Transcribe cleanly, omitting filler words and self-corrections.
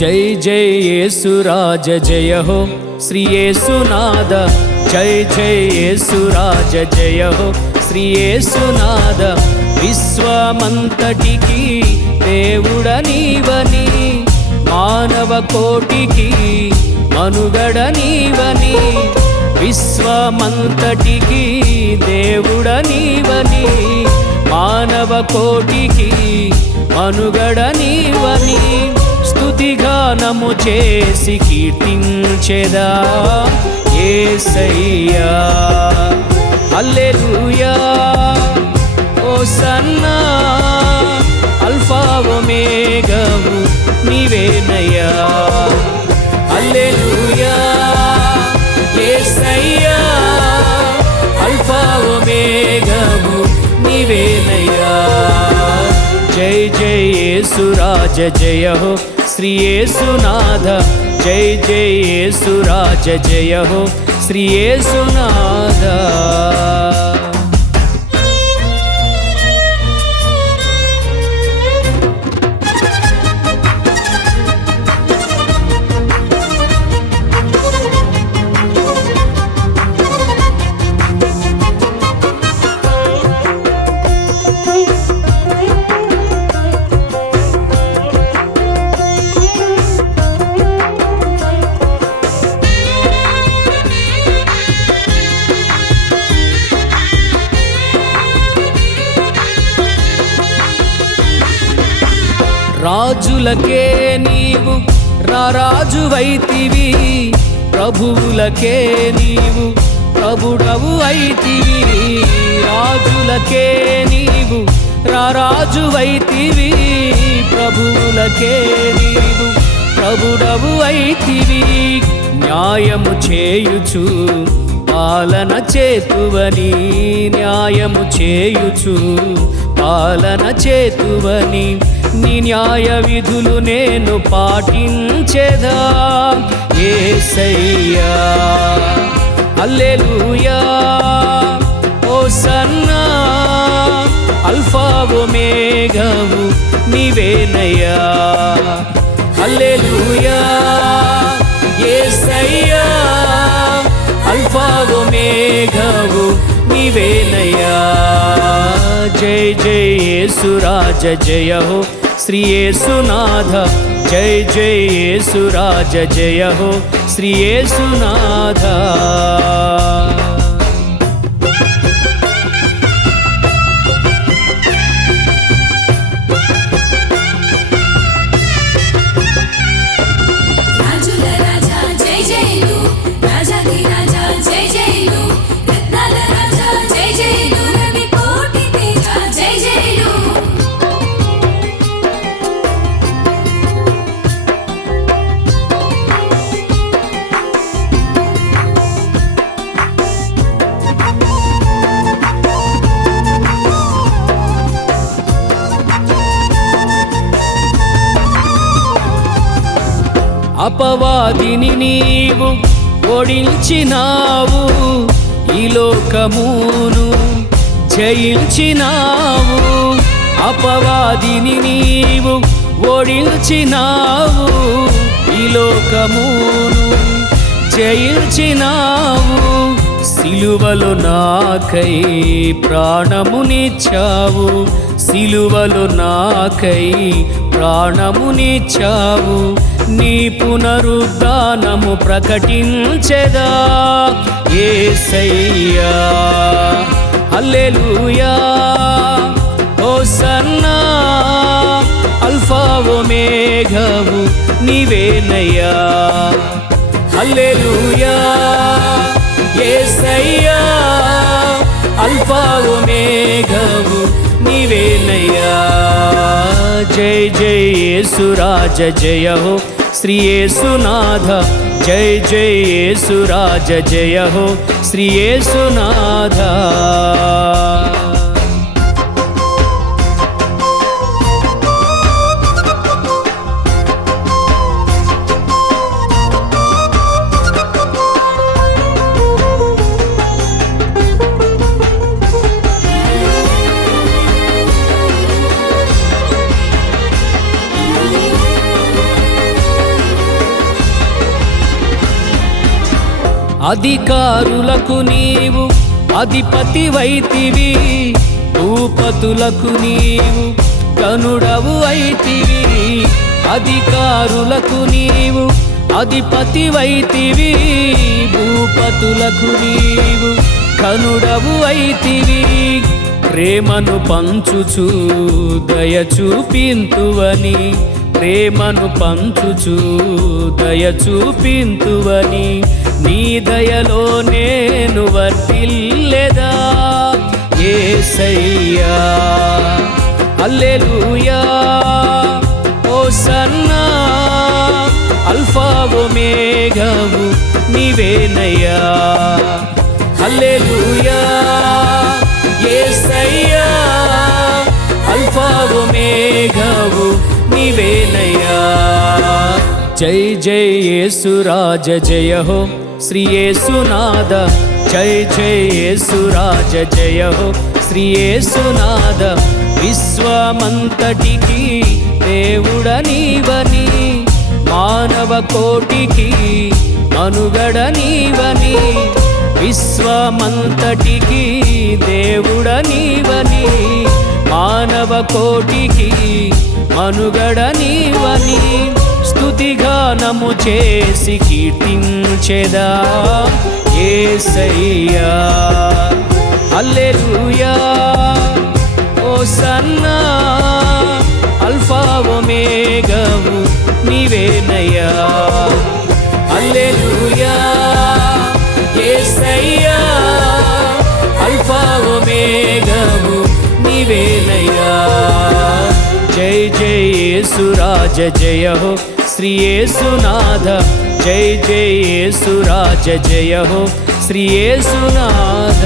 जय जय येसुराज जय हो श्री येसुनाथ जय जय येसुराज जय हो श्री येसुनाथ విశ్వమంతటికి దేవుడ నీవని మానవ కోటికి మనుగడ నీవని విశ్వమంతటికి దేవుడ నీవని మానవ కోటికి మనుగడ నీవని స్తుతిగానము చేసి కీర్తించెదా యేసయ్యా హల్లెలూయా హోసన్నా అల్ఫా ఒమేగావు నీవేనయ్యా హల్లెలూయా యేసయ్యా అల్ఫా ఒమేగావు నీవేనయ్యా జై జై యేసురాజ జయ హో శ్రీ యేసునాథ జై జై యేసురాజ జయ హో శ్రీ యేసునాథ రాజులకే నీవు రారాజువైతివి ప్రభువులకే నీవు ప్రభుడవు అయితివి రాజులకే నీవు రారాజువైతివి ప్రభువులకే నీవు ప్రభుడవు అయితివి న్యాయము చేయుచు పాలన చేతువని న్యాయము చేయుచు పాలన చేతువని నీ న్యాయ విధులు నేను పాటించెదా యేసయ్యా హల్లెలూయా హోసన్నా అల్ఫా ఒమేగావు నీవేనయ్యా హల్లెలూయా యేసయ్యా అల్ఫా ఒమేగావు నీవేనయ్యా జై జై యేసురాజ జయ హో శ్రీ యేసునాథ జై జై యేసురాజ జయ హో శ్రీ యేసునాథ అపవాదిని నీవు ఓడించినావు ఈ లోకమును జయించినావు అపవాదిని నీవు ఓడించినావు ఈ లోకమును జయించినావు సిలువలో నాకై ప్రాణమునిచ్చావు సిలువలో నాకై ప్రాణమునిచ్చావు నీ పునరుద్ధానము ప్రకటించెదా యేసయ్యా హల్లెలూయా హోసన్నా అల్ఫా ఒమేగావు నీవేనయ్యా హల్లెలూయా యేసయ్యా అల్ఫా ఒమేగావు నీవేనయ్యా జై జై యేసురాజ జయ హో శ్రీ యేసునాథ జై జై యేసురాజ జయ హో శ్రీ యేసునాథ అధికారులకు నీవు అధిపతివైతివి, భూపతులకు నీవు కనుడవు అయితివి. అధికారులకు నీవు అధిపతివైతివి, భూపతులకు నీవు కనుడవు అయితివి. ప్రేమను పంచుచు దయ చూపింతువని, ప్రేమను పంచుచు దయ చూపింతువని, నీ దయలో నేను వర్ధిల్లెదా యేసయ్యా. హల్లెలూయా హోసన్నా, అల్ఫా ఒమేగావు నీవేనయ్యా. హల్లెలూయా యేసయ్యా, అల్ఫా ఒమేగావు నీవేనయ్యా. జై జై యేసురాజ జయ హో శ్రీ యేసునాథ, జై జై యేసురాజ జయ హో శ్రీ యేసునాథ. విశ్వమంతటికి దేవుడ నీవని, మానవ కోటికి మనుగడ నీవని. విశ్వమంతటికి దేవుడ నీవని, మానవ కోటికి మనుగడ నీవని. స్తుతిగానము చేసి కీర్తించెదా యేసయ్యా. హల్లెలూయా హోసన్నా, అల్ఫా ఒమేగావు నీవేనయ్యా. హల్లెలూయా యేసయ్యా, అల్ఫా ఒమేగావు నీవేనయ్యా. జై జై యేసురాజ జయ హో శ్రీ యేసునాథ, జై జై యేసురాజ జయ హో శ్రీ యేసునాథ.